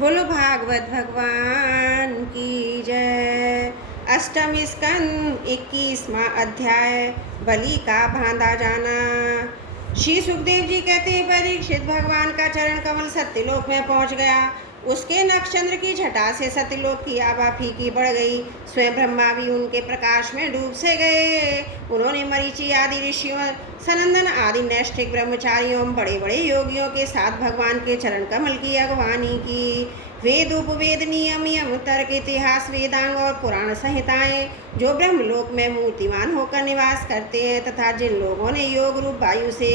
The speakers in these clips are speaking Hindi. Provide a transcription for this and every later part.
बोलो भागवत भगवान की जय। अष्टम स्कंद 21वां अध्याय, बलि का बांधा जाना। श्री सुखदेव जी कहते हैं, परीक्षित भगवान का चरण कमल सत्यलोक में पहुंच गया। उसके नक्षचंद्र की छटा से सत्यलोक की आभा फीकी पड़ गई। स्वयं ब्रह्मा भी उनके प्रकाश में डूब से गए। उन्होंने मरीचि आदि ऋषियों, सनंदन आदि नैष्ठिक ब्रह्मचारियों, बड़े बड़े योगियों के साथ भगवान के चरण कमल की अगवानी की। वेद उपवेद नियम यम तर्क इतिहास वेदांग और पुराण संहिताएं, जो ब्रह्मलोक में मूर्तिमान होकर निवास करते हैं, तथा जिन लोगों ने योग रूप वायु से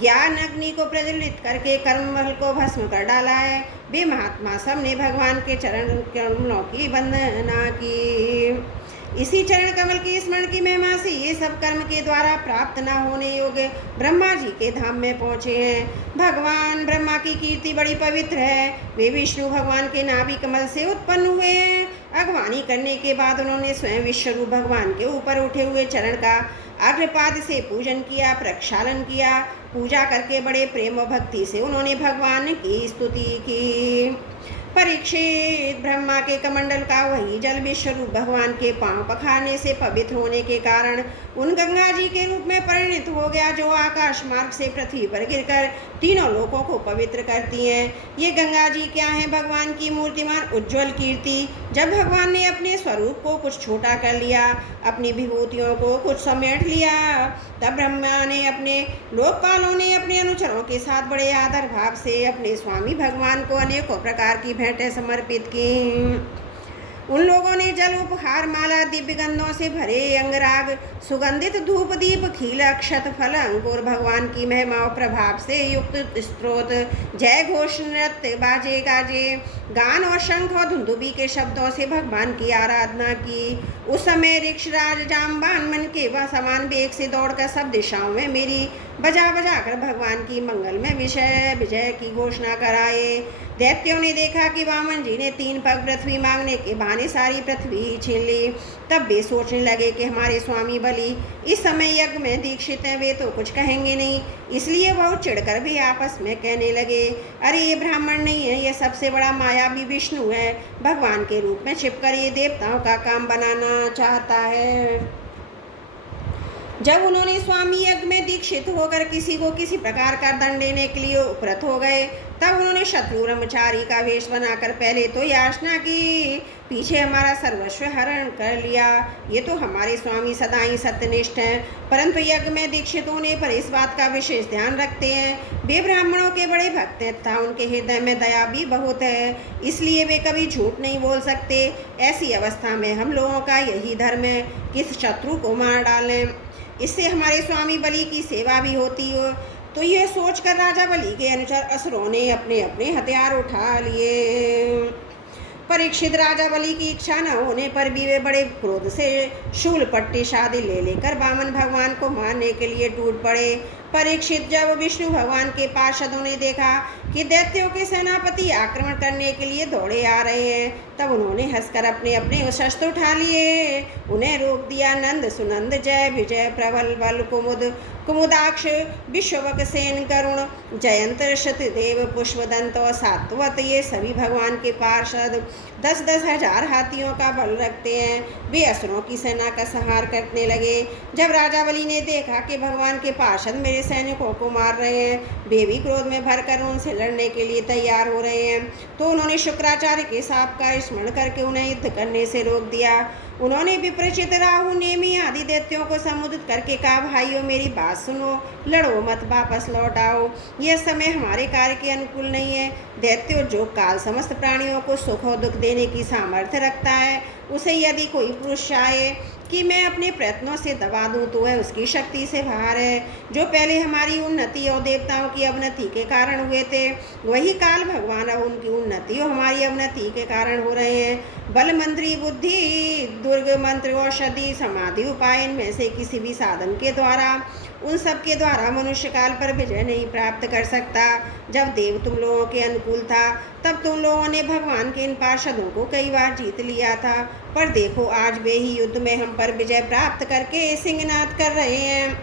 ज्ञान अग्नि को प्रज्वलित करके कर्मफल को भस्म कर डाला है, वे महात्मा सब ने भगवान के चरण कमलों की वंदना की। इसी चरण कमल की स्मरण की महिमा से ये सब कर्म के द्वारा प्राप्त न होने योग्य ब्रह्मा जी के धाम में पहुँचे हैं। भगवान ब्रह्मा की कीर्ति बड़ी पवित्र है। वे विष्णु भगवान के नाभि कमल से उत्पन्न हुए हैं। अगवानी करने के बाद उन्होंने स्वयं विश्वरूप भगवान के ऊपर उठे हुए चरण का अग्रपाद से पूजन किया, प्रक्षालन किया। पूजा करके बड़े प्रेम और भक्ति से उन्होंने भगवान की स्तुति की। परीक्षित, ब्रह्मा के कमंडल का वही जल विश्वरूप भगवान के पांव पखारने से पवित्र होने के कारण उन गंगा जी के रूप में परिणित हो गया, जो आकाश मार्ग से पृथ्वी पर गिरकर तीनों लोकों को पवित्र करती हैं। ये गंगा जी क्या है? भगवान की मूर्तिमान उज्ज्वल कीर्ति। जब भगवान ने अपने स्वरूप को कुछ छोटा कर लिया, अपनी विभूतियों को कुछ समेट लिया, तब ब्रह्मा ने अपने लोकपालों ने अपने अनुचरों के साथ बड़े आदर भाव से अपने स्वामी भगवान को अनेकों प्रकार की भेंटें समर्पित की। उन लोगों ने जल उपहार, माला, दिव्य गंधों से भरे अंगराग, सुगंधित धूप दीप, खील, अक्षत, फल, अंकुर, भगवान की महिमा और प्रभाव से युक्त स्त्रोत, जय घोष, नृत्य, बाजे गाजे, गान और शंख और धुंदुबी के शब्दों से भगवान की आराधना की। उस समय ऋक्षराज जाम्बान मन के वह समान वेग से दौड़कर सब दिशाओं में मेरी बजा बजा कर भगवान की मंगल में विजय विजय की घोषणा कराए। दैत्यों ने देखा कि वामन जी ने 3 पग पृथ्वी मांगने के बहाने सारी पृथ्वी छीन ली। तब वे सोचने लगे कि हमारे स्वामी बलि इस समय यज्ञ में दीक्षित हैं, वे तो कुछ कहेंगे नहीं। इसलिए बहुत चिढ़कर भी आपस में कहने लगे, अरे ये ब्राह्मण नहीं है, यह सबसे बड़ा मायावी विष्णु है। भगवान के रूप में छिपकर ये देवताओं का काम बनाना चाहता है। जब उन्होंने स्वामी यज्ञ में दीक्षित होकर किसी को किसी प्रकार का दंड देने के लिए उपरत हो गए, तब उन्होंने शत्रु ब्रह्मचारी का वेश बनाकर पहले तो याचना की, पीछे हमारा सर्वस्व हरण कर लिया। ये तो हमारे स्वामी सदा ही सत्यनिष्ठ हैं, परंतु यज्ञ में दीक्षित होने पर इस बात का विशेष ध्यान रखते हैं। वे ब्राह्मणों के बड़े भक्त हैं तथा उनके हृदय में दया भी बहुत है, इसलिए वे कभी झूठ नहीं बोल सकते। ऐसी अवस्था में हम लोगों का यही धर्म है कि इस शत्रु को मार डालें, इससे हमारे स्वामी बलि की सेवा भी होती हो। तो यह सोचकर राजा बलि के अनुसार असुरों ने अपने अपने हथियार उठा लिए। परीक्षित, राजा बलि की इच्छा न होने पर भी वे बड़े क्रोध से शूल पट्टी शादी ले लेकर वामन भगवान को मारने के लिए टूट पड़े। परीक्षित, जब विष्णु भगवान के पार्षदों ने देखा कि दैत्यों के सेनापति आक्रमण करने के लिए दौड़े आ रहे हैं, तब उन्होंने हंसकर अपने अपने शस्त्र उठा लिए, उन्हें रोक दिया। नंद, सुनंद, जय, विजय, प्रबल, बल, कुमुद, कुमुदाक्ष, विश्ववक, सेन, करुण, जयंत, शतदेव, पुष्पदंत और सात्वत, ये सभी भगवान के पार्षद 10-10 हजार हाथियों का बल रखते हैं। वे असुरों की सेना का संहार करने लगे। जब राजा बलि ने देखा कि भगवान के पार्षद मेरे सैनिकों को मार रहे हैं, वे भी क्रोध में भरकर उनसे लड़ने के लिए तैयार हो रहे हैं, तो उन्होंने शुक्राचार्य के शाप का स्मरण करके उन्हें युद्ध करने से रोक दिया। उन्होंने विपरीचित, राहु, नेमी आदि दैत्यों को संबोधित करके कहा, भाइयों मेरी बात सुनो, लड़ो मत, वापस लौट आओ। यह समय हमारे कार्य के अनुकूल नहीं है। दैत्यों, जो काल समस्त प्राणियों को सुख और दुख देने की सामर्थ्य रखता है, उसे यदि कोई पुरुष चाहे कि मैं अपने प्रयत्नों से दबा दूं, तो वह उसकी शक्ति से बाहर है। जो पहले हमारी उन्नति और देवताओं की अवनति के कारण हुए थे, वही काल भगवान अब उनकी उन्नति और हमारी अवनति के कारण हो रहे हैं। बल, मंत्री, बुद्धि, दुर्ग, मंत्र, औषधि, समाधि, उपाय, इनमें से किसी भी साधन के द्वारा, उन सब के द्वारा मनुष्य काल पर विजय नहीं प्राप्त कर सकता। जब देव तुम लोगों के अनुकूल था, तब तुम लोगों ने भगवान के इन पार्षदों को कई बार जीत लिया था, पर देखो आज वे ही युद्ध में हम पर विजय प्राप्त करके सिंहनाद कर रहे हैं।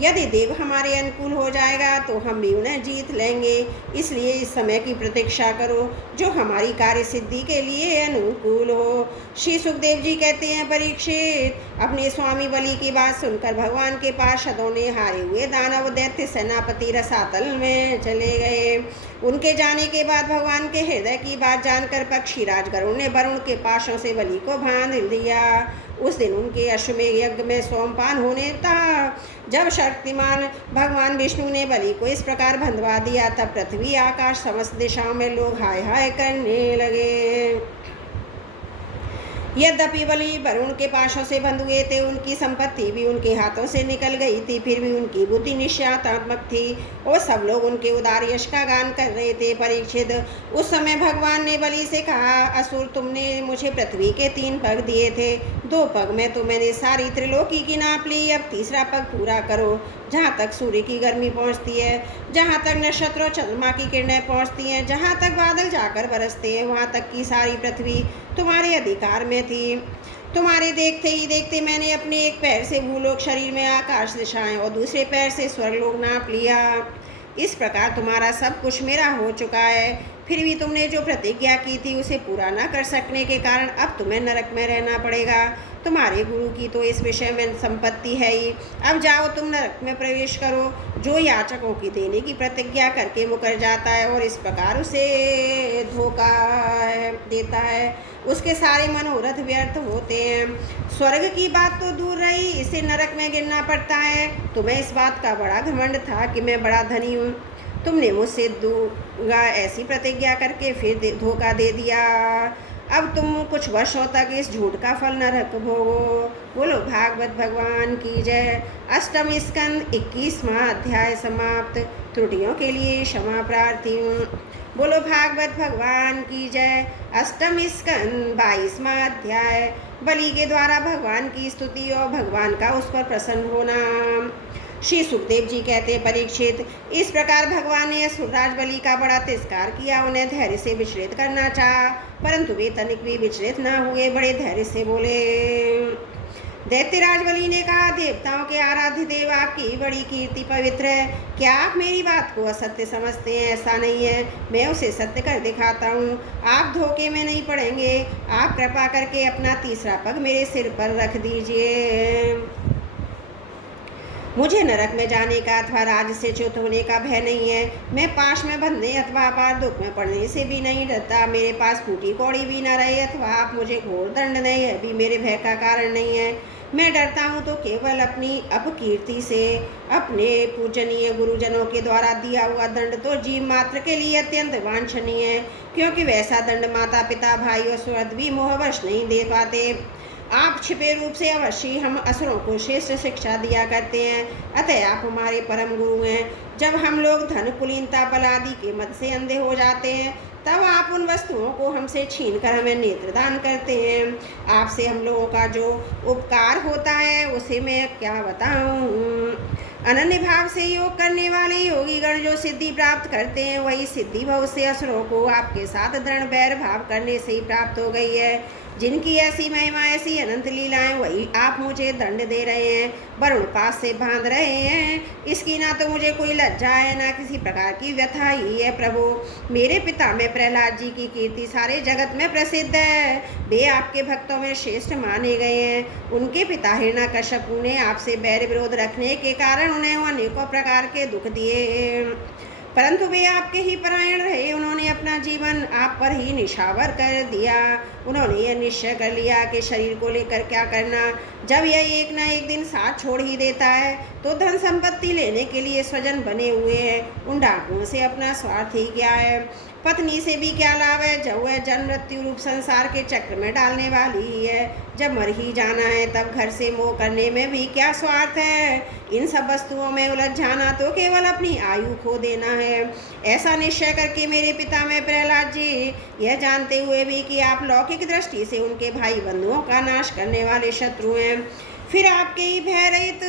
यदि देव हमारे अनुकूल हो जाएगा तो हम भी उन्हें जीत लेंगे। इसलिए इस समय की प्रतीक्षा करो जो हमारी कार्य सिद्धि के लिए अनुकूल हो। श्री सुखदेव जी कहते हैं, परीक्षित, अपने स्वामी बलि की बात सुनकर भगवान के पार्षदों ने हारे हुए दानव दैत्य सेनापति रसातल में चले गए। उनके जाने के बाद भगवान के हृदय की बात जानकर पक्षीराज गरुड़ ने वरुण के पाशों से बलि को बांध दिया। उस दिन उनके अश्वमेध यज्ञ में सोमपान होने था। जब शक्तिमान भगवान विष्णु ने बलि को इस प्रकार बंधवा दिया तब पृथ्वी आकाश समस्त दिशाओं में लोग हाय हाय करने लगे। यद्यपि बलि वरुण के पाशों से बंध हुए थे, उनकी संपत्ति भी उनके हाथों से निकल गई थी, फिर भी उनकी बुद्धि निश्चयात्मक थी और सब लोग उनके उदार यश का गान कर रहे थे। परीक्षित, उस समय भगवान ने बलि से कहा, असुर, तुमने मुझे पृथ्वी के 3 पग दिए थे, 2 पग में तो मैंने सारी त्रिलोकी की नाप ली, अब तीसरा पग पूरा करो। जहाँ तक सूर्य की गर्मी पहुँचती है, जहाँ तक नक्षत्रों चंद्रमा की किरणें पहुँचती हैं, जहाँ तक बादल जाकर बरसते हैं, वहाँ तक की सारी पृथ्वी तुम्हारे अधिकार में थी। तुम्हारे देखते ही देखते मैंने अपने एक पैर से भूलोक शरीर में आकाश दिशाएं और दूसरे पैर से स्वर्गलोक नाप लिया। इस प्रकार तुम्हारा सब कुछ मेरा हो चुका है, फिर भी तुमने जो प्रतिज्ञा की थी उसे पूरा न कर सकने के कारण अब तुम्हें नरक में रहना पड़ेगा। तुम्हारे गुरु की तो इस विषय में संपत्ति है ही। अब जाओ, तुम नरक में प्रवेश करो। जो याचकों की देने की प्रतिज्ञा करके मुकर जाता है और इस प्रकार उसे धोखा देता है, उसके सारे मनोरथ व्यर्थ होते हैं। स्वर्ग की बात तो दूर रही, इसे नरक में गिरना पड़ता है। तुम्हें इस बात का बड़ा घमंड था कि मैं बड़ा धनी हूँ। तुमने मुझसे दूंगा ऐसी प्रतिज्ञा करके फिर धोखा दे दिया। अब तुम कुछ वर्षों तक इस झूठ का फल नरक भोगो। बोलो भागवत भगवान की जय। अष्टम स्कंद 21वां अध्याय समाप्त। त्रुटियों के लिए क्षमा प्रार्थी हूँ। बोलो भागवत भगवान की जय। अष्टम स्कंद 22वां अध्याय। बलि के द्वारा भगवान की स्तुति और भगवान का उस पर प्रसन्न होना। श्री सुखदेव जी कहते, परीक्षित, इस प्रकार भगवान ने असुरराज बलि का बड़ा तिरस्कार किया, उन्हें धैर्य से विचलित करना चाहा, परंतु वे तनिक भी विचलित न हुए, बड़े धैर्य से बोले। दैत्यराज बलि ने कहा, देवताओं के आराध्य देव, आपकी बड़ी कीर्ति पवित्र है। क्या आप मेरी बात को असत्य समझते हैं? ऐसा नहीं है, मैं उसे सत्य कर दिखाता हूँ। आप धोखे में नहीं पड़ेंगे। आप कृपा करके अपना तीसरा पग मेरे सिर पर रख दीजिए। मुझे नरक में जाने का अथवा राज से च्युत होने का भय नहीं है। मैं पाश में बंधने अथवा अपार दुख में पड़ने से भी नहीं डरता। मेरे पास फूटी कौड़ी भी न रहे अथवा आप मुझे घोर दंड नहीं, यह भी मेरे भय का कारण नहीं है। मैं डरता हूँ तो केवल अपनी अपकीर्ति से। अपने पूजनीय गुरुजनों के द्वारा दिया हुआ दंड तो जीव मात्र के लिए अत्यंत वांछनीय है, क्योंकि वैसा दंड माता पिता भाई और सुहृद भी मोहवश नहीं दे पाते। आप छिपे रूप से अवश्य हम असुरों को श्रेष्ठ शिक्षा दिया करते हैं, अतः आप हमारे परम गुरु हैं। जब हम लोग धन कुलीनता बल आदि के मद से अंधे हो जाते हैं तब आप उन वस्तुओं को हमसे छीन कर हमें नेत्रदान करते हैं। आपसे हम लोगों का जो उपकार होता है उसे मैं क्या बताऊं। अनन्य भाव से योग करने वाले योगीगण जो सिद्धि प्राप्त करते हैं वही सिद्धि बहुत से असुरों को आपके साथ दृढ़ बैर भाव करने से ही प्राप्त हो गई है। जिनकी ऐसी महिमा ऐसी अनंत लीलाएं वही आप मुझे दंड दे रहे हैं, वरुण पास से बांध रहे हैं। इसकी ना तो मुझे कोई लज्जा है ना किसी प्रकार की व्यथा ही है। प्रभु, मेरे पिता में प्रहलाद जी की कीर्ति सारे जगत में प्रसिद्ध है। वे आपके भक्तों में श्रेष्ठ माने गए हैं। उनके पिता हिरण्यकश्यपु ने आपसे बैर विरोध रखने के कारण उन्हें अनेकों प्रकार के दुख दिए, परंतु वे आपके ही परायण रहे। उन्होंने अपना जीवन आप पर ही निछावर कर दिया। उन्होंने यह निश्चय कर लिया कि शरीर को लेकर क्या करना। जब यह एक न एक दिन साथ छोड़ ही देता है तो धन संपत्ति लेने के लिए स्वजन बने हुए हैं। उन डाकुओं से अपना स्वार्थ ही क्या है। पत्नी से भी क्या लाभ है जब वह जन्म मृत्यु रूप संसार के चक्र में डालने वाली ही है। जब मर ही जाना है तब घर से मोह करने में भी क्या स्वार्थ है। इन सब वस्तुओं में उलझ जाना तो केवल अपनी आयु खो देना है। ऐसा निश्चय करके मेरे पिता में प्रहलाद जी यह जानते हुए भी कि आप लौकिक दृष्टि से उनके भाई बंधुओं का नाश करने वाले शत्रु हैं, फिर आपके ही भय रहित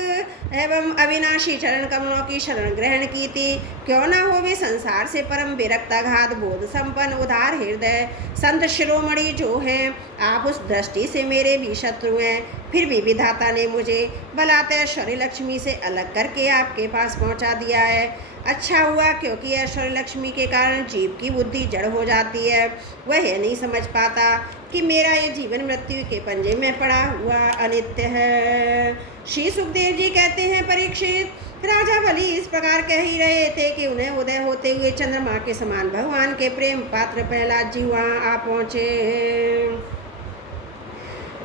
एवं अविनाशी चरण कमलों की शरण ग्रहण की थी। क्यों न हो वे संसार से परम विरक्ताघात बोध संपन्न उदार हृदय संत शिरोमणि जो हैं, आप उस दृष्टि से मेरे भी शत्रु हैं। फिर भी विधाता ने मुझे बलाते ऐश्वर्य लक्ष्मी से अलग करके आपके पास पहुंचा दिया है। अच्छा हुआ, क्योंकि ऐश्वर्य लक्ष्मी के कारण जीव की बुद्धि जड़ हो जाती है। वह यह नहीं समझ पाता कि मेरा ये जीवन मृत्यु के पंजे में पड़ा हुआ अनित्य है। श्री सुखदेव जी कहते हैं, परीक्षित, राजा बलि इस प्रकार कह ही रहे थे कि उन्हें उदय होते हुए चंद्रमा के समान भगवान के प्रेम पात्र प्रहलाद जी वहाँ आ पहुँचे।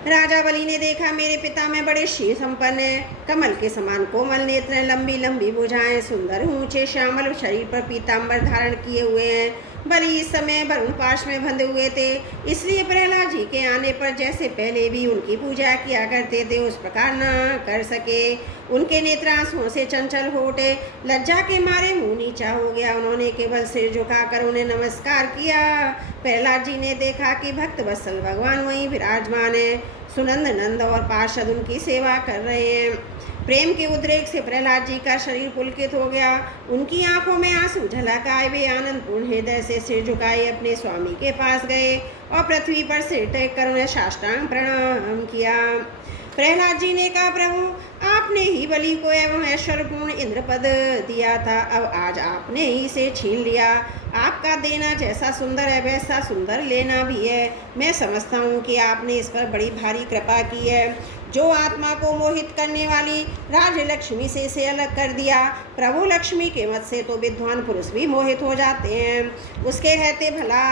राजा बलि ने देखा, मेरे पिता में बड़े शील संपन्न है, कमल के समान कोमल नेत्र, लंबी लंबी भुजाएं, सुंदर ऊंचे श्यामल शरीर पर पीतांबर धारण किए हुए हैं। बलि इस समय वरुण पाश में बंधे हुए थे, इसलिए प्रहलाद जी के आने पर जैसे पहले भी उनकी पूजा किया करते थे उस प्रकार न कर सके। उनके नेत्र आंसुओं से चंचल हो उठे, लज्जा के मारे मुंह नीचा हो गया। उन्होंने केवल सिर झुकाकर उन्हें नमस्कार किया। प्रहलाद जी ने देखा कि भक्त वत्सल भगवान वहीं विराजमान है, सुनंद नंद और पार्षद उनकी सेवा कर रहे हैं। प्रेम के उद्रेक से प्रहलाद जी का शरीर पुलकित हो गया, उनकी आंखों में आंसू झलक आए। वे आनंदपूर्ण हृदय से सिर झुकाए अपने स्वामी के पास गए और पृथ्वी पर सिर टेक कर उन्हें साष्टांग प्रणाम किया। प्रहलाद जी ने कहा, प्रभु, आपने ही बलि को एवं ऐश्वर्यपूर्ण इंद्र पद दिया था, अब आज आपने ही इसे छीन लिया। आपका देना जैसा सुंदर है वैसा सुंदर लेना भी है। मैं समझता हूँ कि आपने इस पर बड़ी भारी कृपा की है, जो आत्मा को मोहित करने वाली राजलक्ष्मी से इसे अलग कर दिया। प्रभु, लक्ष्मी के मत से तो विद्वान पुरुष भी मोहित हो जाते हैं, उसके रहते भला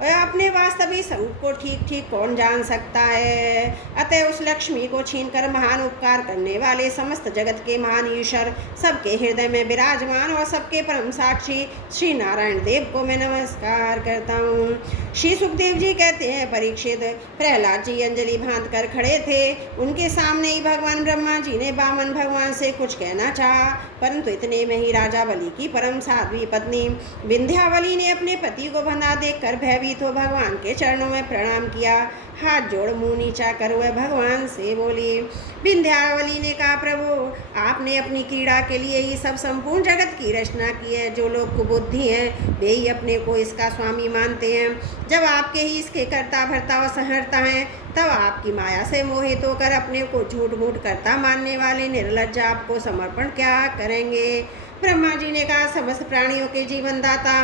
अपने वास्तविक स्वरूप को ठीक ठीक कौन जान सकता है। अतः उस लक्ष्मी को छीनकर महान उपकार करने वाले समस्त जगत के महान ईश्वर सबके हृदय में विराजमान और सबके परम साक्षी श्री नारायण देव को मैं नमस्कार करता हूँ। श्री सुखदेव जी कहते हैं, परीक्षित, प्रहलाद जी अंजलि बांध कर खड़े थे। उनके सामने ही भगवान ब्रह्मा जी ने वामन भगवान से कुछ कहना चाहा, परंतु इतने में ही राजा बलि की परम साध्वी पत्नी विंध्यावली ने अपने पति को बंधा देखकर भयभीत हो भगवान के चरणों में प्रणाम किया। हाथ जोड़ मुंह नीचा कर वह भगवान से बोली। विंध्यावली ने कहा, प्रभु, आपने अपनी क्रीड़ा के लिए ही सब संपूर्ण जगत की रचना की है। जो लोग कुबुद्धि हैं वे ही अपने को इसका स्वामी मानते हैं। जब आपके ही इसके कर्ता भरता और संहर्ता हैं, तब आपकी माया से मोहित होकर अपने को झूठ मूठ करता मानने वाले निर्लज्ज आपको समर्पण क्या करेंगे। ब्रह्मा जी ने कहा, समस्त प्राणियों के जीवन दाता,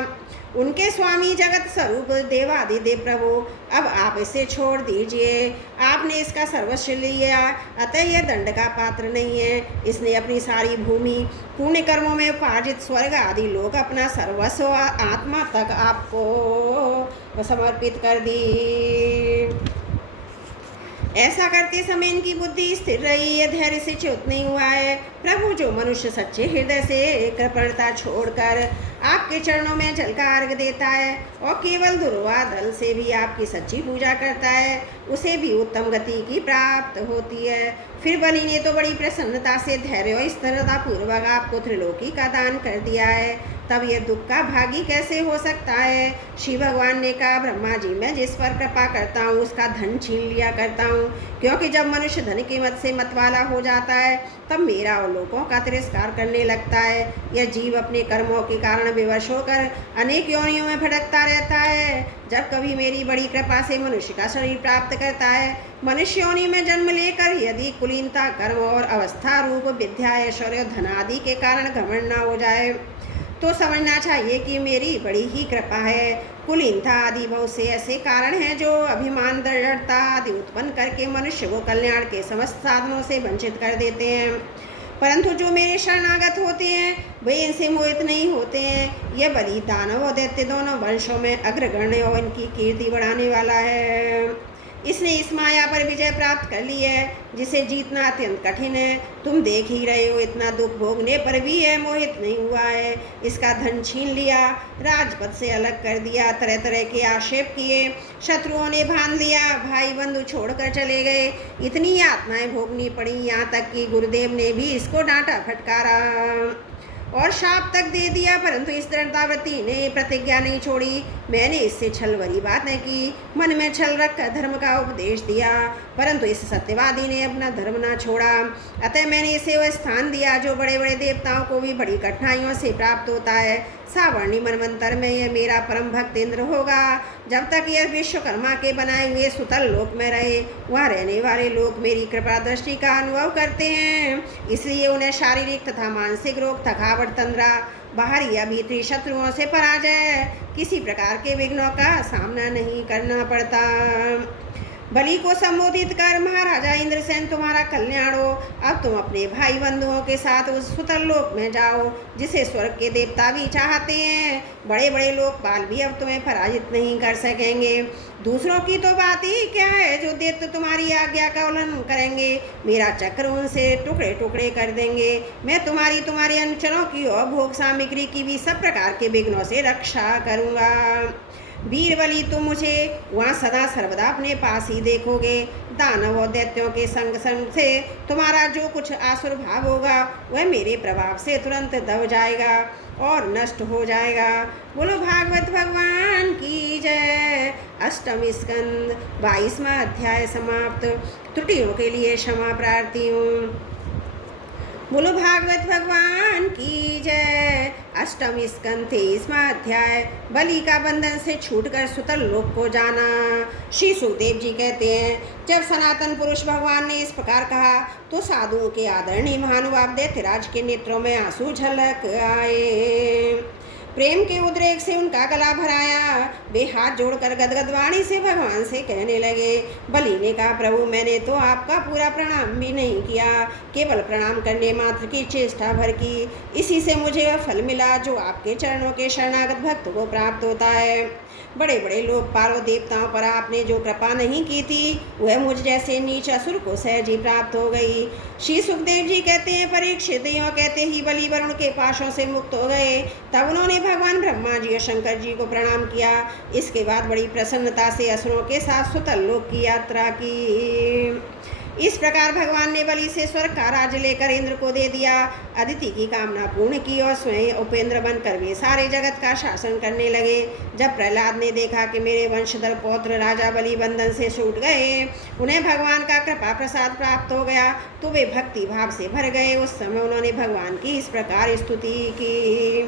उनके स्वामी जगत स्वरूप देवादिदेव प्रभु, अब आप इसे छोड़ दीजिए। आपने इसका सर्वस्व लिया, अतः यह दंड का पात्र नहीं है। इसने अपनी सारी भूमि पुण्य कर्मों में उपार्जित स्वर्ग आदि लोक अपना सर्वस्व आत्मा तक आपको समर्पित कर दी। ऐसा करते समय इनकी बुद्धि स्थिर रही, यह धैर्य से च्युत नहीं हुआ है। प्रभु, जो मनुष्य सच्चे हृदय से कृपणता छोड़कर आपके चरणों में जल का अर्घ देता है और केवल दुर्वा दल से भी आपकी सच्ची पूजा करता है, उसे भी उत्तम गति की प्राप्त होती है। फिर बलि ने तो बड़ी प्रसन्नता से धैर्य और स्थिरता पूर्वक आपको त्रिलोकी का दान कर दिया है, तब यह दुख का भागी कैसे हो सकता है। शिव भगवान ने कहा, ब्रह्मा जी, मैं जिस पर कृपा करता हूँ उसका धन छीन लिया करता हूँ, क्योंकि जब मनुष्य धन की मत से मतवाला हो जाता है तब मेरा और लोगों का तिरस्कार करने लगता है। यह जीव अपने कर्मों के कारण विवश होकर अनेक योनियों में भटकता रहता है। जब कभी मेरी बड़ी कृपा से मनुष्य का शरीर प्राप्त करता है, मनुष्य योनि में जन्म लेकर यदि कुलीनता, कर्म और अवस्था रूप विद्या, ऐश्वर्य, धन आदि के कारण घमंड न हो जाए तो समझना चाहिए कि मेरी बड़ी ही कृपा है। कुलीनता आदि बहुत से ऐसे कारण हैं जो अभिमान, दृढ़ता आदि उत्पन्न करके मनुष्य को कल्याण के समस्त साधनों से वंचित कर देते हैं, परंतु जो मेरे शरणागत होते हैं वे इनसे मोहित नहीं होते हैं। यह बलि दानव और दैत्य दोनों वंशों में अग्रगण्य और इनकी कीर्ति बढ़ाने वाला है। इसने इस माया पर विजय प्राप्त कर ली है जिसे जीतना अत्यंत कठिन है। तुम देख ही रहे हो, इतना दुख भोगने पर भी यह मोहित नहीं हुआ है। इसका धन छीन लिया, राजपद से अलग कर दिया, तरह तरह के आक्षेप किए, शत्रुओं ने बांध लिया, भाई बंधु छोड़कर चले गए। इतनी यातनाएं भोगनी पड़ी, यहाँ तक कि गुरुदेव ने भी इसको डांटा फटकारा और शाप तक दे दिया, परंतु इस दृढ़तावती ने प्रतिज्ञा नहीं छोड़ी। मैंने इससे छल भरी बातें की, मन में छल रखकर धर्म का उपदेश दिया, परंतु इस सत्यवादी ने अपना धर्म ना छोड़ा। अतः मैंने इसे वह स्थान दिया जो बड़े बड़े देवताओं को भी बड़ी कठिनाइयों से प्राप्त होता है। सावर्णी मनवंतर में यह मेरा परम भक्त इंद्र होगा। जब तक यह विश्वकर्मा के बनाए हुए सुतल लोक में रहे, वहाँ रहने वाले लोग मेरी कृपा दृष्टि का अनुभव करते हैं, इसलिए उन्हें शारीरिक तथा मानसिक रोग, थकावट, तंद्रा, बाहरी या भीतरी शत्रुओं से पराजय, किसी प्रकार के विघ्नों का सामना नहीं करना पड़ता। बलि को संबोधित कर, महाराजा इंद्रसेन तुम्हारा कल्याण हो। अब तुम अपने भाई बंधुओं के साथ उस सुतल लोक में जाओ जिसे स्वर्ग के देवता भी चाहते हैं। बड़े बड़े लोकपाल भी अब तुम्हें पराजित नहीं कर सकेंगे। दूसरों की तो बात ही क्या है, जो दैत्य तुम्हारी आज्ञा का उल्लंघन करेंगे, मेरा चक्र उनसे टुकड़े टुकड़े कर देंगे। मैं तुम्हारे अनुचरों की और भोग सामग्री की भी सब प्रकार के विघ्नों से रक्षा करूँगा। वीरबली, तुम मुझे वहाँ सदा सर्वदा अपने पास ही देखोगे। दानव और दैत्यों के संग संग से तुम्हारा जो कुछ आसुर भाव होगा वह मेरे प्रभाव से तुरंत दब जाएगा और नष्ट हो जाएगा। बोलो भागवत भगवान की जय। अष्टम स्कंद 22वां अध्याय समाप्त। त्रुटियों के लिए क्षमा प्रार्थी हूँ। बोलो भागवत भगवान की जय। अष्टम स्कंद 23वां अध्याय। बलि का बंधन से छूटकर सुतल लोक को जाना। श्री सुखदेव जी कहते हैं, जब सनातन पुरुष भगवान ने इस प्रकार कहा तो साधुओं के आदरणीय महानुभाव दैत्यराज के नेत्रों में आंसू झलक आए। प्रेम के उद्रेक से उनका गला भराया। वे हाथ जोड़कर गदगद वाणी से भगवान से कहने लगे। बलि ने कहा, प्रभु मैंने तो आपका पूरा प्रणाम भी नहीं किया, केवल प्रणाम करने मात्र की चेष्टा भर की। इसी से मुझे वह फल मिला जो आपके चरणों के शरणागत भक्त को प्राप्त होता है। बड़े बड़े लोकपालों देवताओं पर आपने जो कृपा नहीं की थी वह मुझ जैसे नीच असुर को सहज ही प्राप्त हो गई। श्री सुखदेव जी कहते हैं, परीक्षित यों कहते ही बलि वरुण के पाशों से मुक्त हो गए। तब उन्होंने भगवान ब्रह्मा जी और शंकर जी को प्रणाम किया। इसके बाद बड़ी प्रसन्नता से असुरों के साथ सुतल लोक की यात्रा की। इस प्रकार भगवान ने बलि से स्वर्ग का राज्य लेकर इंद्र को दे दिया। अदिति की कामना पूर्ण की और स्वयं उपेंद्र बनकर वे सारे जगत का शासन करने लगे। जब प्रहलाद ने देखा कि मेरे वंशधर पौत्र राजा बलि बंधन से छूट गए, उन्हें भगवान का कृपा प्रसाद प्राप्त हो गया, तो वे भक्ति भाव से भर गए। उस समय उन्होंने भगवान की इस प्रकार स्तुति की।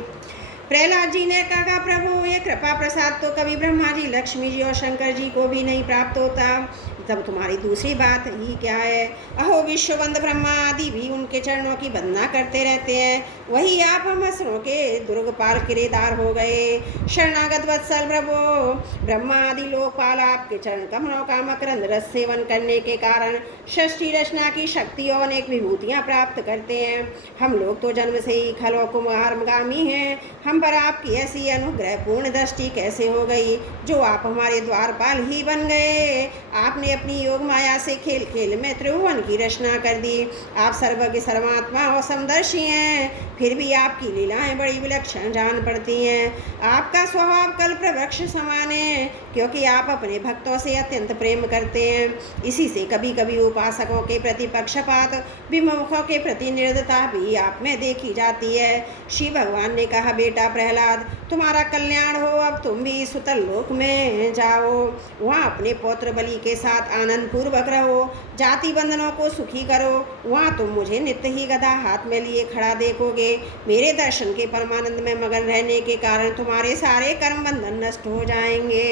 प्रहलाद जी ने कहा, प्रभु ये कृपा प्रसाद तो कभी ब्रह्मा जी, लक्ष्मी जी और शंकर जी को भी नहीं प्राप्त होता, तब तुम्हारी दूसरी बात ही क्या है। अहो विश्वबंद ब्रह्मा आदि भी उनके चरणों की वंदना करते रहते हैं, वही आप हम असुरों के दुर्गपाल किरेदार हो गए। शरणागत वत्सल प्रभु, ब्रह्मा आदि लोकपाल आपके चरण कमलों का मकरंद रस सेवन करने के कारण सृष्टि रचना की शक्ति और अनेक विभूतियाँ प्राप्त करते हैं। हम लोग तो जन्म से ही खलो कुमारगामी हैं, हम पर आपकी ऐसी अनुग्रह पूर्ण दृष्टि कैसे हो गई जो आप हमारे द्वारपाल ही बन गए। आपने अपनी योग माया से खेल खेल में त्रिभुवन की रचना कर दी। आप सर्वज्ञ सर्वात्मा और समदर्शी हैं, फिर भी आपकी लीलाएं बड़ी विलक्षण जान पड़ती हैं। आपका स्वभाव कल्प वृक्ष समान है, क्योंकि आप अपने भक्तों से अत्यंत प्रेम करते हैं। इसी से कभी कभी उपासकों के प्रति पक्षपात, विमुखों के प्रति निर्दयता भी आप में देखी जाती है। श्री भगवान ने कहा, बेटा प्रहलाद, तुम्हारा कल्याण हो, अब तुम भी सुतल लोक में जाओ, वहाँ अपने पौत्र बलि के साथ आनंद पूर्वक रहो, जाति बंधनों को सुखी करो। वहाँ तुम मुझे नित्य ही गदा हाथ में लिए खड़ा देखोगे। मेरे दर्शन के परमानंद में मगन रहने के कारण तुम्हारे सारे कर्म बंधन नष्ट हो जाएंगे।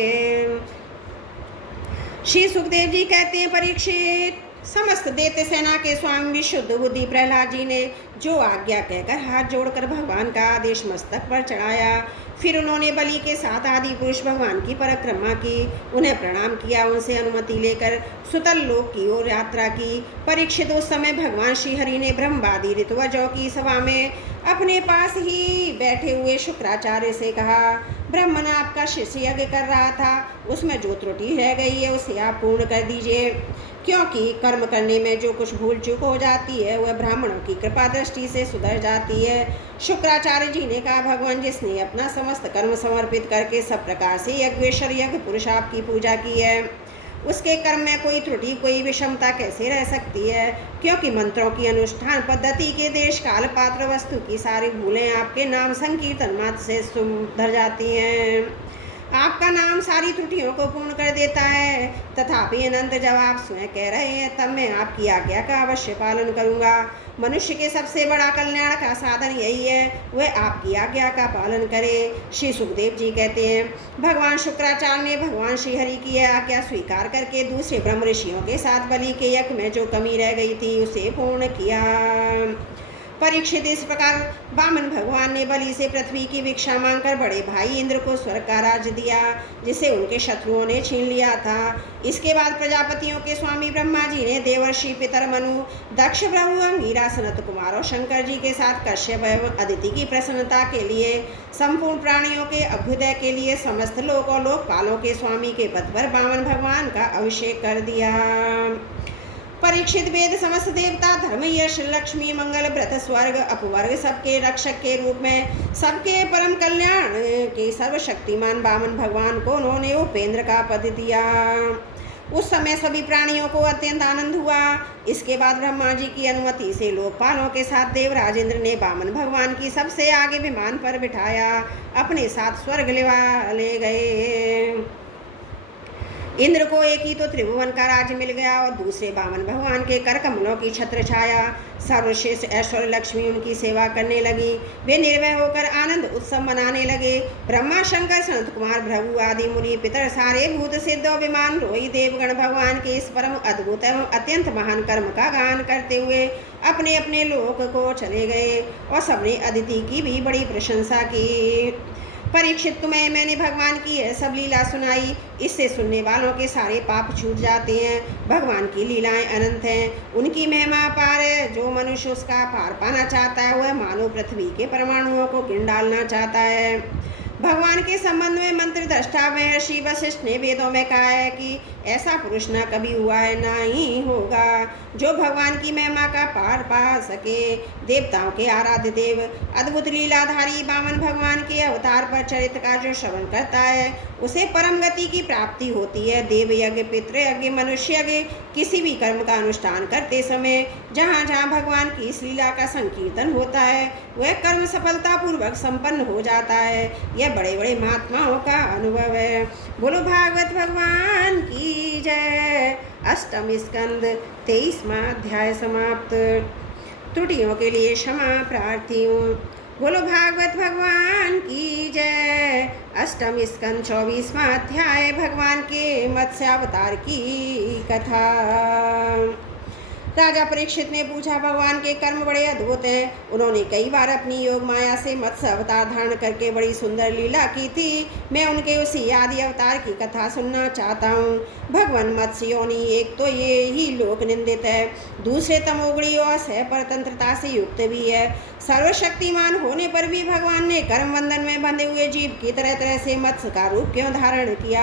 श्री सुखदेव जी कहते हैं, परीक्षित, समस्त दैत्य सेना के स्वामी विशुद्ध बुद्धि प्रहलाद जी ने जो आज्ञा कहकर हाथ जोड़कर भगवान का आदेश मस्तक पर चढ़ाया, फिर उन्होंने बलि के साथ आदि पुरुष भगवान की परिक्रमा की, उन्हें प्रणाम किया, उनसे अनुमति लेकर सुतल लोक की ओर यात्रा की। परीक्षित, उस समय भगवान श्रीहरि ने ब्रह्मादि ऋतुवजों की सभा में अपने पास ही बैठे हुए शुक्राचार्य से कहा, ब्रह्मन आपका शिष्य यज्ञ कर रहा था, उसमें जो त्रुटि रह गई है उसे आप पूर्ण कर दीजिए, क्योंकि कर्म करने में जो कुछ भूल चूक हो जाती है वह ब्राह्मणों की कृपा दृष्टि से सुधर जाती है। शुक्राचार्य जी ने कहा, भगवान, जिसने अपना समस्त कर्म समर्पित करके सब प्रकार से यज्ञेश्वर यज्ञ पुरुष आपकी पूजा की है, उसके कर्म में कोई त्रुटि, कोई विषमता कैसे रह सकती है? क्योंकि मंत्रों की अनुष्ठान पद्धति के देश, काल, पात्र, वस्तु की सारी भूलें आपके नाम संकीर्तन मात्र से सुधर जाती हैं। आपका नाम सारी त्रुटियों को पूर्ण कर देता है। तथापि अनंत जब आप स्वयं कह रहे हैं, तब मैं आपकी आज्ञा का अवश्य पालन करूंगा। मनुष्य के सबसे बड़ा कल्याण का साधन यही है, वह आपकी आज्ञा का पालन करे। श्री सुखदेव जी कहते हैं, भगवान शुक्राचार्य ने भगवान श्रीहरि की यह आज्ञा स्वीकार करके दूसरे ब्रह्म ऋषियों के साथ बलि के यज्ञ में जो कमी रह गई थी उसे पूर्ण किया। परीक्षित, इस प्रकार वामन भगवान ने बलि से पृथ्वी की भिक्षा मांगकर बड़े भाई इंद्र को स्वर्ग का राज्य दिया, जिसे उनके शत्रुओं ने छीन लिया था। इसके बाद प्रजापतियों के स्वामी ब्रह्मा जी ने देवर्षि, पितर मनु, दक्ष प्रभु, अंगिरा, सनत कुमार और शंकर जी के साथ कश्यप एवं अदिति की प्रसन्नता के लिए, संपूर्ण प्राणियों के अभ्युदय के लिए, समस्त लोक और लोकपालों के स्वामी के पद पर वामन भगवान का अभिषेक कर दिया। परीक्षित, वेद, समस्त देवता, धर्म, यश, लक्ष्मी, मंगल, व्रत, स्वर्ग, अपवर्ग सबके रक्षक के रूप में सबके परम कल्याण के सर्वशक्तिमान वामन भगवान को उन्होंने उपेंद्र का पद दिया। उस समय सभी प्राणियों को अत्यंत आनंद हुआ। इसके बाद ब्रह्मा जी की अनुमति से लोकपालों के साथ देवराज इंद्र ने वामन भगवान की सबसे आगे विमान पर बिठाया अपने साथ स्वर्ग ले गए। इंद्र को एक ही तो त्रिभुवन का राज्य मिल गया और दूसरे वामन भगवान के कर कमलों की छत्र छाया। सर्वश्रेष्ठ ऐश्वर्य लक्ष्मी उनकी सेवा करने लगी। वे निर्भय होकर आनंद उत्सव मनाने लगे। ब्रह्मा, शंकर, सनत कुमार, भृगु आदि मुनि, पितर, सारे भूत, सिद्ध और विमान रोही देवगण भगवान के इस परम अद्भुत एवं अत्यंत महान कर्म का गान करते हुए अपने अपने लोक को चले गए और सबने अदिति की भी बड़ी प्रशंसा की। परीक्षित, तुम्हें मैंने भगवान की यह सब लीला सुनाई, इससे सुनने वालों के सारे पाप छूट जाते हैं। भगवान की लीलाएं अनंत हैं, उनकी महिमा अपार है। जो मनुष्य उसका पार पाना चाहता है वह मानो पृथ्वी के परमाणुओं को गिन डालना चाहता है। भगवान के संबंध में मंत्र दृष्टा महर्षि वशिष्ठ ने वेदों में कहा है कि ऐसा पुरुष न कभी हुआ है, ना ही होगा, जो भगवान की महिमा का पार पा सके। देवताओं के आराध्य देव, अद्भुत लीलाधारी वामन भगवान के अवतार पर चरित्र का जो श्रवण करता है उसे परम गति की प्राप्ति होती है। देव यज्ञ, पितृ यज्ञ, मनुष्य यज्ञ, किसी भी कर्म का अनुष्ठान करते समय जहाँ जहाँ भगवान की इस लीला का संकीर्तन होता है वह कर्म सफलतापूर्वक संपन्न हो जाता है। यह बड़े बड़े महात्माओं का अनुभव है। बोलो भागवत भगवान की जय। अष्टम स्कंद 23वां अध्याय समाप्त। त्रुटियों के लिए क्षमा प्रार्थी हूँ। बोलो भागवत भगवान की जय। अष्टम स्कंद 24वां अध्याय, भगवान के मत्स्य अवतार की कथा। राजा परीक्षित ने पूछा, भगवान के कर्म बड़े अद्भुत हैं। उन्होंने कई बार अपनी योग माया से मत्स्य अवतार धारण करके बड़ी सुंदर लीला की थी। मैं उनके उसी आदि अवतार की कथा सुनना चाहता हूँ। भगवान मत्स्य योनि एक तो ये ही लोक निंदित है, दूसरे तमोगुणी और सह परतंत्रता से युक्त भी है। सर्वशक्तिमान होने पर भी भगवान ने कर्म बंधन में बंधे हुए जीव की तरह तरह से मत्स्य का रूप क्यों धारण किया?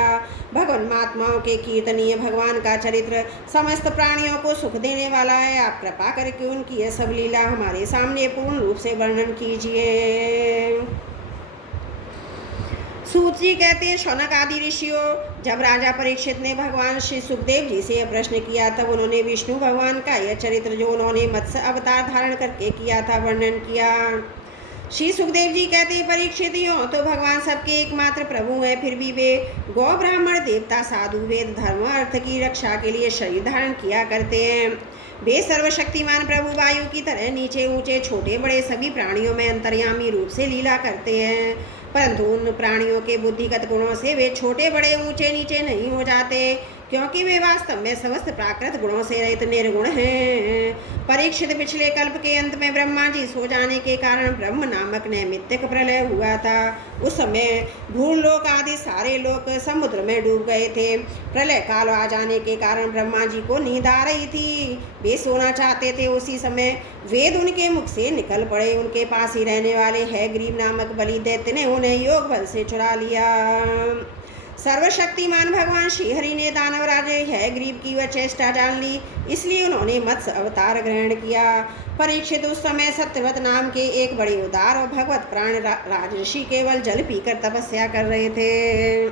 भगवान महात्माओं के कीर्तनीय भगवान का चरित्र समस्त प्राणियों को सुख देने वाला है। आप कृपा करके उनकी यह सब लीला हमारे सामने पूर्ण रूप से वर्णन कीजिए। सूत जी कहते हैं, शौनक आदि ऋषियों, जब राजा परीक्षित ने भगवान श्री सुखदेव जी से यह प्रश्न किया तब उन्होंने विष्णु भगवान का यह चरित्र जो उन्होंने मत्स्य अवतार धारण करके किया था वर्णन किया। श्री सुखदेव जी कहते हैं, परीक्षित हो तो भगवान सबके एकमात्र प्रभु हैं, फिर भी वे गौ, ब्राह्मण, देवता, साधु, वेद, धर्म, अर्थ की रक्षा के लिए शरीर धारण किया करते हैं। वे सर्वशक्तिमान प्रभु वायु की तरह नीचे ऊंचे, छोटे बड़े सभी प्राणियों में अंतर्यामी रूप से लीला करते हैं, परंतु उन प्राणियों के बुद्धिगत गुणों से वे छोटे बड़े ऊंचे नीचे नहीं हो जाते, क्योंकि वे वास्तव में समस्त प्राकृत गुणों से रहित निर्गुण हैं। परीक्षित, पिछले कल्प के अंत में ब्रह्मा जी सो जाने के कारण ब्रह्म नामक नैमित्तिक प्रलय हुआ था। उस समय भूलोक आदि सारे लोक समुद्र में डूब गए थे। प्रलय काल आ जाने के कारण ब्रह्मा जी को नींद आ रही थी। वे सोना चाहते थे। उसी समय वेद उनके मुख से निकल पड़े। उनके पास ही रहने वाले हैग्रीव नामक बलि दैत्य ने उन्हें योग बल से चुरा लिया। सर्वशक्तिमान भगवान श्रीहरि ने दानवराज हैग्रीव की वह चेष्टा जान ली, इसलिए उन्होंने मत्स्य अवतार ग्रहण किया। परीक्षित, उस समय सत्यवत नाम के एक बड़े उदार और भगवत प्राण राजऋषि केवल जल पीकर तपस्या कर रहे थे।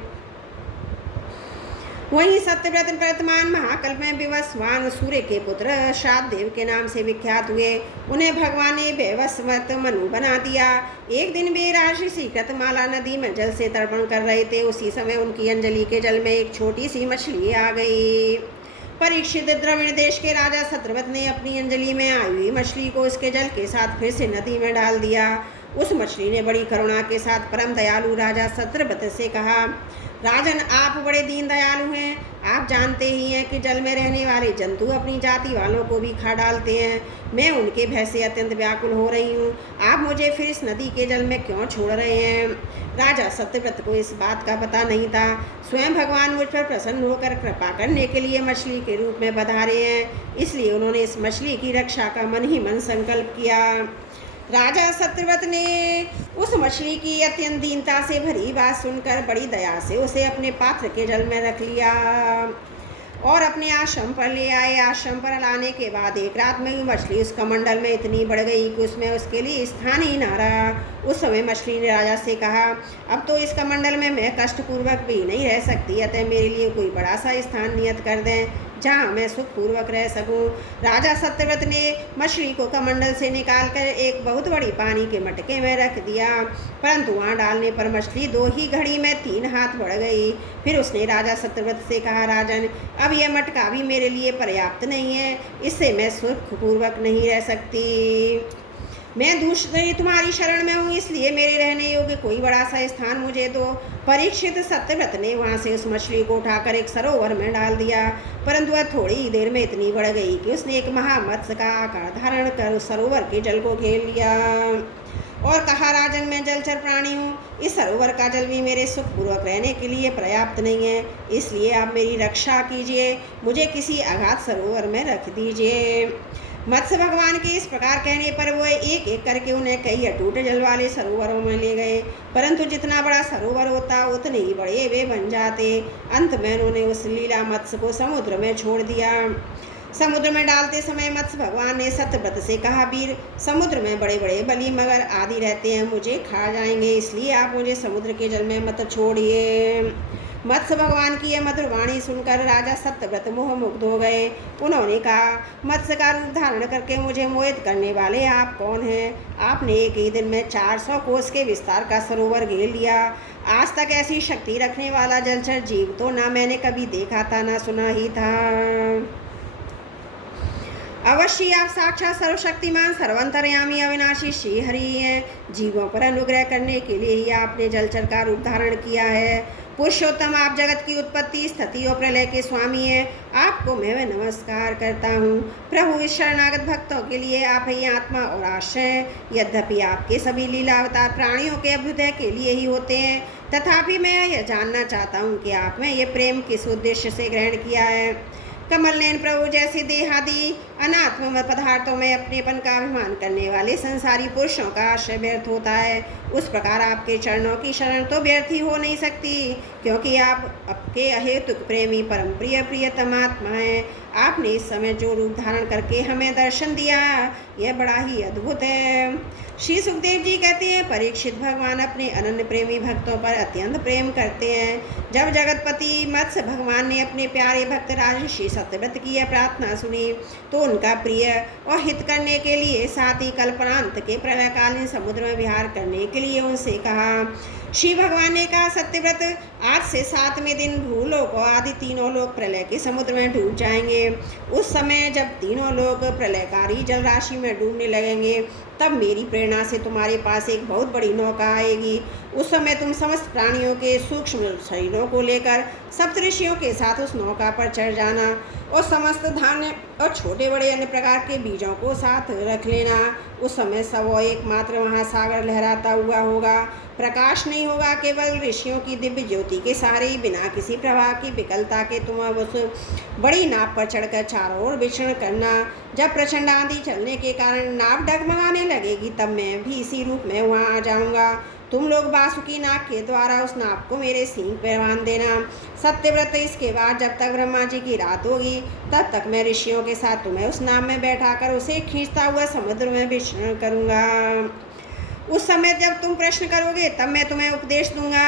वहीं सत्यव्रत वर्तमान महाकल्प में विवस्वान सूर्य के पुत्र शातदेव के नाम से विख्यात हुए। उन्हें भगवान ने वैवस्वत मनु बना दिया। एक दिन वे राजऋषि कृतमाला नदी में जल से तर्पण कर रहे थे। उसी समय उनकी अंजलि के जल में एक छोटी सी मछली आ गई। परीक्षित द्रविड़ देश के राजा सत्यव्रत ने अपनी अंजलि में आई हुई मछली को उसके जल के साथ फिर से नदी में डाल दिया। उस मछली ने बड़ी करुणा के साथ परम दयालु राजा सत्यव्रत से कहा, राजन, आप बड़े दीन दयालु हैं। आप जानते ही हैं कि जल में रहने वाले जंतु अपनी जाति वालों को भी खा डालते हैं। मैं उनके भय से अत्यंत व्याकुल हो रही हूँ। आप मुझे फिर इस नदी के जल में क्यों छोड़ रहे हैं? राजा सत्यव्रत को इस बात का पता नहीं था। स्वयं भगवान मुझ पर प्रसन्न होकर कृपा करने के लिए मछली के रूप में पधारे हैं, इसलिए उन्होंने इस मछली की रक्षा का मन ही मन संकल्प किया। राजा सत्यव्रत ने उस मछली की अत्यंत दीनता से भरी बात सुनकर बड़ी दया से उसे अपने पात्र के जल में रख लिया और अपने आश्रम पर ले आए। आश्रम पर लाने के बाद एक रात में ही मछली उस कमंडल में इतनी बढ़ गई कि उसमें उसके लिए स्थान ही न रहा। उस समय मछली ने राजा से कहा, अब तो इस कमंडल में मैं कष्टपूर्वक भी नहीं रह सकती, अतः मेरे लिए कोई बड़ा सा स्थान नियत कर दें जहाँ मैं सुखपूर्वक रह सकूं। राजा सत्यव्रत ने मछली को कमंडल से निकालकर एक बहुत बड़ी पानी के मटके में रख दिया, परंतु वहाँ डालने पर मछली 2 ही घड़ी में 3 हाथ बढ़ गई। फिर उसने राजा सत्यव्रत से कहा, राजन, अब यह मटका भी मेरे लिए पर्याप्त नहीं है, इससे मैं सुखपूर्वक नहीं रह सकती। मैं दूसरी तुम्हारी शरण में हूँ, इसलिए मेरे रहने योग्य कोई बड़ा सा स्थान मुझे दो। परीक्षित सत्यव्रत ने वहाँ से उस मछली को उठाकर एक सरोवर में डाल दिया, परंतु वह थोड़ी ही देर में इतनी बढ़ गई कि उसने एक महामत्स्य का आकार धारण कर उस सरोवर के जल को घेर लिया और कहा, राजन, मैं जलचर प्राणी हूँ, इस सरोवर का जल भी मेरे सुखपूर्वक रहने के लिए पर्याप्त नहीं है, इसलिए आप मेरी रक्षा कीजिए, मुझे किसी अगाध सरोवर में रख दीजिए। मत्स्य भगवान के इस प्रकार कहने पर वो एक एक करके उन्हें कई अटूट जल वाले सरोवरों में ले गए, परंतु जितना बड़ा सरोवर होता उतने ही बड़े वे बन जाते। अंत में उन्होंने उस लीला मत्स्य को समुद्र में छोड़ दिया। समुद्र में डालते समय मत्स्य भगवान ने सत्यव्रत से कहा, वीर, समुद्र में बड़े बड़े बलि मगर आदि रहते हैं, मुझे खा जाएंगे, इसलिए आप मुझे समुद्र के जल में मत छोड़िए। मत्स्य भगवान की यह मधुर वाणी सुनकर राजा सत्यव्रत मोहमुग्ध हो गए। उन्होंने कहा, मत्स्य का रूप धारण करके मुझे मोहित करने वाले आप कौन हैं? आपने एक ही दिन में 400 कोस के विस्तार का सरोवर घेर लिया। आज तक ऐसी शक्ति रखने वाला जलचर जीव तो ना मैंने कभी देखा था, ना सुना ही था। अवश्य आप साक्षात सर्वशक्तिमान सर्वंतर्यामी अविनाशी श्री हरि हैं। जीवों पर अनुग्रह करने के लिए ही आपने जलचर का रूप धारण किया है। पुरुषोत्तम, आप जगत की उत्पत्ति, स्थिति और प्रलय के स्वामी हैं। आपको मैं नमस्कार करता हूँ। प्रभु, इस शरणागत भक्तों के लिए आप ही आत्मा और आश्रय। यद्यपि आपके सभी लीला अवतार प्राणियों के अभ्युदय के लिए ही होते हैं, तथापि मैं यह जानना चाहता हूँ कि आपने ये प्रेम किस उद्देश्य से ग्रहण किया है। कमल नयन प्रभु जैसे देहादि अनात्म पदार्थों में अपनेपन का अभिमान करने वाले संसारी पुरुषों का आश्रय व्यर्थ होता है, उस प्रकार आपके चरणों की शरण तो व्यर्थ ही हो नहीं सकती, क्योंकि आप आपके अहेतुक प्रेमी परम प्रिय प्रियतम आत्मा हैं। आपने इस समय जो रूप धारण करके हमें दर्शन दिया, यह बड़ा ही अद्भुत है। श्री सुखदेव जी कहते हैं, परीक्षित भगवान अपने अनन्य प्रेमी भक्तों पर अत्यंत प्रेम करते हैं। जब जगतपति मत्स्य भगवान ने अपने प्यारे भक्त राजर्षि सत्यव्रत की यह प्रार्थना सुनी, तो उनका प्रिय और हित करने के लिए साथ ही कल्पनांत के प्रलयकालीन समुद्र में विहार करने के लिए उनसे कहा। श्री भगवान ने कहा, सत्यव्रत, आज से 7वें दिन भूलोक और आदि तीनों लोग प्रलय के समुद्र में डूब जाएंगे। उस समय जब तीनों लोग प्रलयकारी जल राशि में डूबने लगेंगे, तब मेरी प्रेरणा से तुम्हारे पास एक बहुत बड़ी नौका आएगी। उस समय तुम समस्त प्राणियों के सूक्ष्म शरीरों को लेकर सप्तऋषियों के साथ उस नौका पर चढ़ जाना और समस्त धान्य और छोटे बड़े अन्य प्रकार के बीजों को साथ रख लेना। उस समय सब एकमात्र महासागर लहराता हुआ होगा, प्रकाश नहीं होगा, केवल ऋषियों की दिव्य ज्योति के सहारे ही बिना किसी प्रवाह की विकलता के तुम उस बड़ी नाव पर चढ़कर चारों ओर विचरण करना। जब प्रचंड आंधी चलने के कारण नाव डगमगाने लगेगी, तब मैं भी इसी रूप में वहाँ आ जाऊँगा। तुम लोग बासुकी नाग के द्वारा उस नाव को मेरे सींग पर बांध देना। सत्यव्रत, इसके बाद जब तक ब्रह्मा जी की रात होगी, तब तक मैं ऋषियों के साथ तुम्हें उस नाव में बैठाकर उसे खींचता हुआ समुद्र में विचरण करूँगा। उस समय जब तुम प्रश्न करोगे तब मैं तुम्हें उपदेश दूंगा।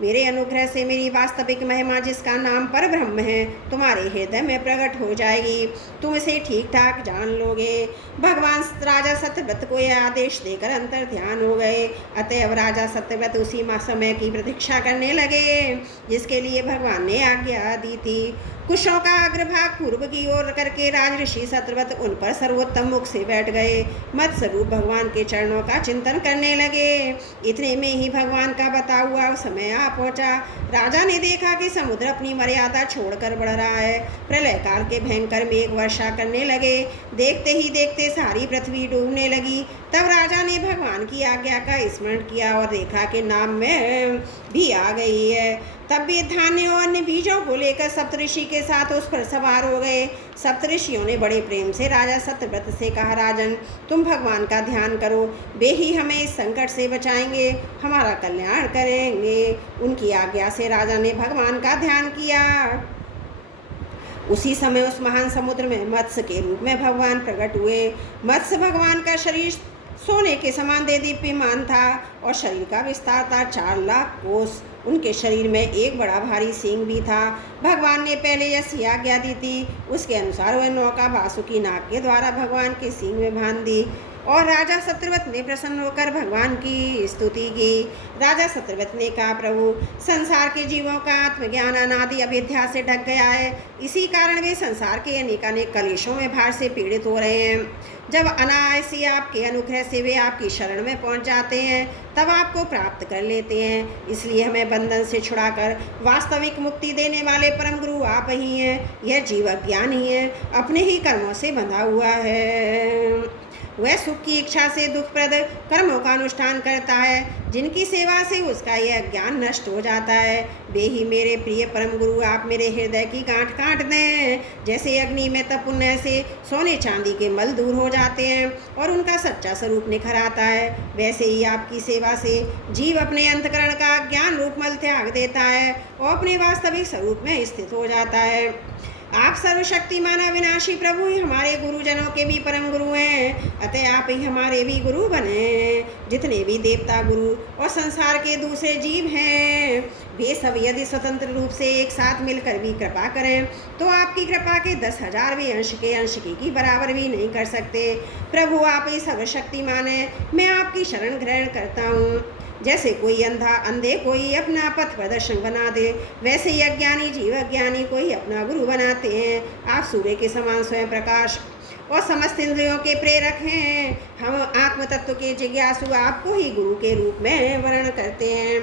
मेरे अनुग्रह से मेरी वास्तविक महिमा, जिसका नाम पर ब्रह्म है, तुम्हारे हृदय में प्रकट हो जाएगी। तुम इसे ठीक ठाक जान लोगे। भगवान राजा सत्यव्रत को यह आदेश देकर अंतर ध्यान हो गए। अतएव राजा सत्यव्रत उसी समय की प्रतीक्षा करने लगे जिसके लिए भगवान ने आज्ञा दी थी। कुशों का अग्रभाग पूर्व की ओर करके राजऋषि सत्यव्रत उन पर सर्वोत्तम मुख से बैठ गए। मत स्वरूप भगवान के चरणों का चिंतन करने लगे। इतने में ही भगवान का बता हुआ समय आ पहुंचा। राजा ने देखा कि समुद्र अपनी मर्यादा छोड़कर बढ़ रहा है। प्रलय काल के भयंकर मेघ वर्षा करने लगे। देखते ही देखते सारी पृथ्वी डूबने लगी। तब राजा ने भगवान की आज्ञा का स्मरण किया और देखा कि नाम में भी आ गई है। तब भी धान्य और अन्य बीजों को लेकर सप्तऋषि के साथ उस पर सवार हो गए। सप्तऋषियों ने बड़े प्रेम से राजा सत्यव्रत से कहा, राजन, तुम भगवान का ध्यान करो, वे ही हमें इस संकट से बचाएंगे, हमारा कल्याण करेंगे। उनकी आज्ञा से राजा ने भगवान का ध्यान किया। उसी समय उस महान समुद्र में मत्स्य के रूप में भगवान प्रकट हुए। मत्स्य भगवान का शरीर सोने के समान दीप्यमान था और शरीर का विस्तार था 4 लाख कोस। उनके शरीर में एक बड़ा भारी सींग भी था। भगवान ने पहले यह आज्ञा दी थी, उसके अनुसार वह नौका वासुकी नाग के द्वारा भगवान के सींग में बांध दी और राजा सत्यव्रत ने प्रसन्न होकर भगवान की स्तुति की। राजा सत्यव्रत ने कहा, प्रभु, संसार के जीवों का आत्मज्ञान अनादि अविद्या से ढक गया है। इसी कारण वे संसार के अनेकानेक कलेशों में भार से पीड़ित हो रहे हैं। जब अनायासी आपके अनुग्रह से वे आपकी शरण में पहुंच जाते हैं तब आपको प्राप्त कर लेते हैं। इसलिए हमें बंधन से छुड़ाकर वास्तविक मुक्ति देने वाले परम गुरु आप ही हैं। यह जीव अज्ञान ही है, अपने ही कर्मों से बंधा हुआ है। वह सुख की इच्छा से दुखप्रद कर्मों का अनुष्ठान करता है, जिनकी सेवा से उसका यह ज्ञान नष्ट हो जाता है। वे ही मेरे प्रिय परम गुरु आप मेरे हृदय की गांठ काट दें। जैसे अग्नि में तपने से सोने चांदी के मल दूर हो जाते हैं और उनका सच्चा स्वरूप निखर आता है, वैसे ही आपकी सेवा से जीव अपने अंतकरण का ज्ञान रूप मल त्याग देता है और अपने वास्तविक स्वरूप में स्थित हो जाता है। आप सर्वशक्तिमान अविनाशी प्रभु ही हमारे गुरुजनों के भी परम गुरु हैं। अतः आप ही हमारे भी गुरु बने। जितने भी देवता गुरु और संसार के दूसरे जीव हैं, वे सब यदि स्वतंत्र रूप से एक साथ मिलकर भी कृपा करें तो आपकी कृपा के 10,000वें अंश के अंशिकी की बराबर भी नहीं कर सकते। प्रभु आप ही सर्वशक्तिमान हैं, मैं आपकी शरण ग्रहण करता हूँ। जैसे कोई अंधा अंधे को ही अपना पथ प्रदर्शन बना दे, वैसे ही अज्ञानी जीव अज्ञानी को ही अपना गुरु बनाते हैं। आप सूर्य के समान स्वयं प्रकाश और समस्त इंद्रियों के प्रेरक हैं। हम आत्म तत्व के जिज्ञासु आपको ही गुरु के रूप में वर्ण करते हैं।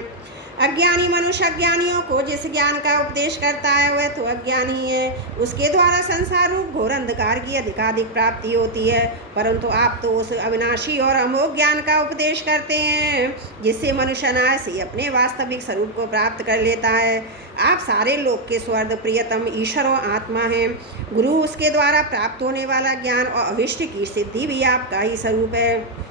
अज्ञानी मनुष्य अज्ञानियों को जिस ज्ञान का उपदेश करता है वह तो अज्ञान ही है। उसके द्वारा संसार रूप घोर अंधकार की अधिकाधिक प्राप्ति होती है, परंतु आप तो उस अविनाशी और अमोघ ज्ञान का उपदेश करते हैं जिससे मनुष्य अनायास ही अपने वास्तविक स्वरूप को प्राप्त कर लेता है। आप सारे लोक के स्वर्ग प्रियतम ईश्वर और आत्मा हैं। गुरु उसके द्वारा प्राप्त होने वाला ज्ञान और अभिष्ट की सिद्धि भी आपका ही स्वरूप है।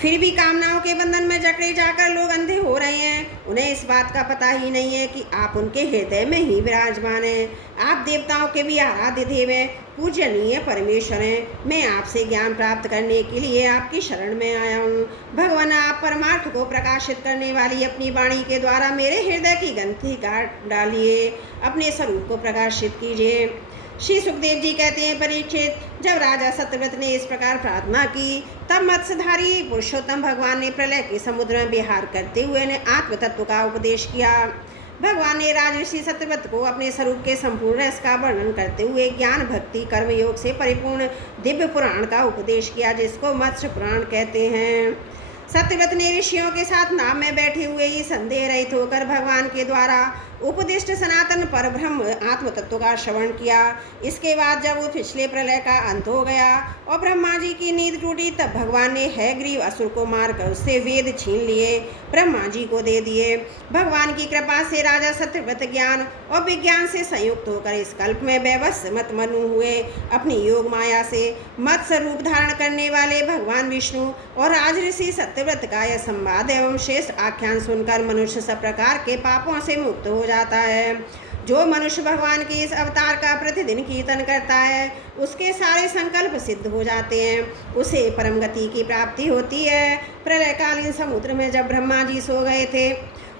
फिर भी कामनाओं के बंधन में जकड़े जाकर लोग अंधे हो रहे हैं। उन्हें इस बात का पता ही नहीं है कि आप उनके हृदय में ही विराजमान हैं। आप देवताओं के भी आराध्य देव हैं, पूजनीय परमेश्वर हैं। मैं आपसे ज्ञान प्राप्त करने के लिए आपकी शरण में आया हूँ। भगवान, आप परमार्थ को प्रकाशित करने वाली अपनी वाणी के द्वारा मेरे हृदय की ग्रंथि काट डालिए, अपने स्वरूप को प्रकाशित कीजिए। श्री सुखदेव जी कहते हैं, परीक्षित, जब राजा सत्यव्रत ने इस प्रकार प्रार्थना की तब मत्स्यधारी पुरुषोत्तम भगवान ने प्रलय के समुद्र में विहार करते हुए ने आत्म तत्व का उपदेश किया। भगवान ने राजर्षि सत्यव्रत को अपने स्वरूप के संपूर्ण रस का वर्णन करते हुए ज्ञान भक्ति कर्म योग से परिपूर्ण दिव्य पुराण का उपदेश किया, जिसको मत्स्य पुराण कहते हैं। सत्यव्रत ने ऋषियों के साथ नाव में बैठे हुए ही संदेह रहित होकर भगवान के द्वारा उपदिष्ट सनातन पर ब्रह्म आत्म तत्व का श्रवण किया। इसके बाद जब वो पिछले प्रलय का अंत हो गया और ब्रह्मा जी की नींद टूटी, तब भगवान ने हैग्रीव असुर को मारकर उससे वेद छीन लिए, ब्रह्मा जी को दे दिए। भगवान की कृपा से राजा सत्यव्रत ज्ञान और विज्ञान से संयुक्त होकर इस कल्प में वैवस्य मत मनु हुए। अपनी योग माया से मत्स्य रूप धारण करने वाले भगवान विष्णु और राजऋषि सत्यव्रत का यह संवाद एवं श्रेष्ठ आख्यान सुनकर मनुष्य सब प्रकार के पापों से मुक्त हो जाता है जो मनुष्य भगवान के इस अवतार का प्रतिदिन कीर्तन करता है उसके सारे संकल्प सिद्ध हो जाते हैं, उसे परम गति की प्राप्ति होती है। प्रलयकालीन समुद्र में जब ब्रह्मा जी सो गए थे,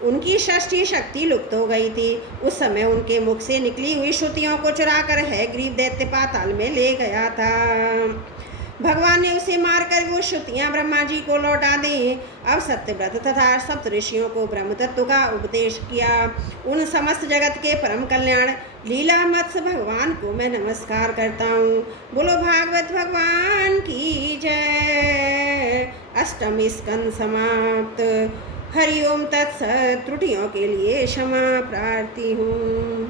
उनकी षष्ठी शक्ति लुप्त हो गई थी। उस समय उनके मुख से निकली हुई श्रुतियों को चुराकर हयग्रीव दैत्य पाताल में ले गया था। भगवान ने उसे मारकर वो श्रुतियाँ ब्रह्मा जी को लौटा दी। अब सत्यव्रत तथा सप्त ऋषियों को ब्रह्म तत्व का उपदेश किया। उन समस्त जगत के परम कल्याण लीला मत्स्य भगवान को मैं नमस्कार करता हूँ। बोलो भागवत भगवान की जय। अष्टम स्कंद समाप्त। हरिओम तत्सत। त्रुटियों के लिए क्षमा प्रार्थी हूँ।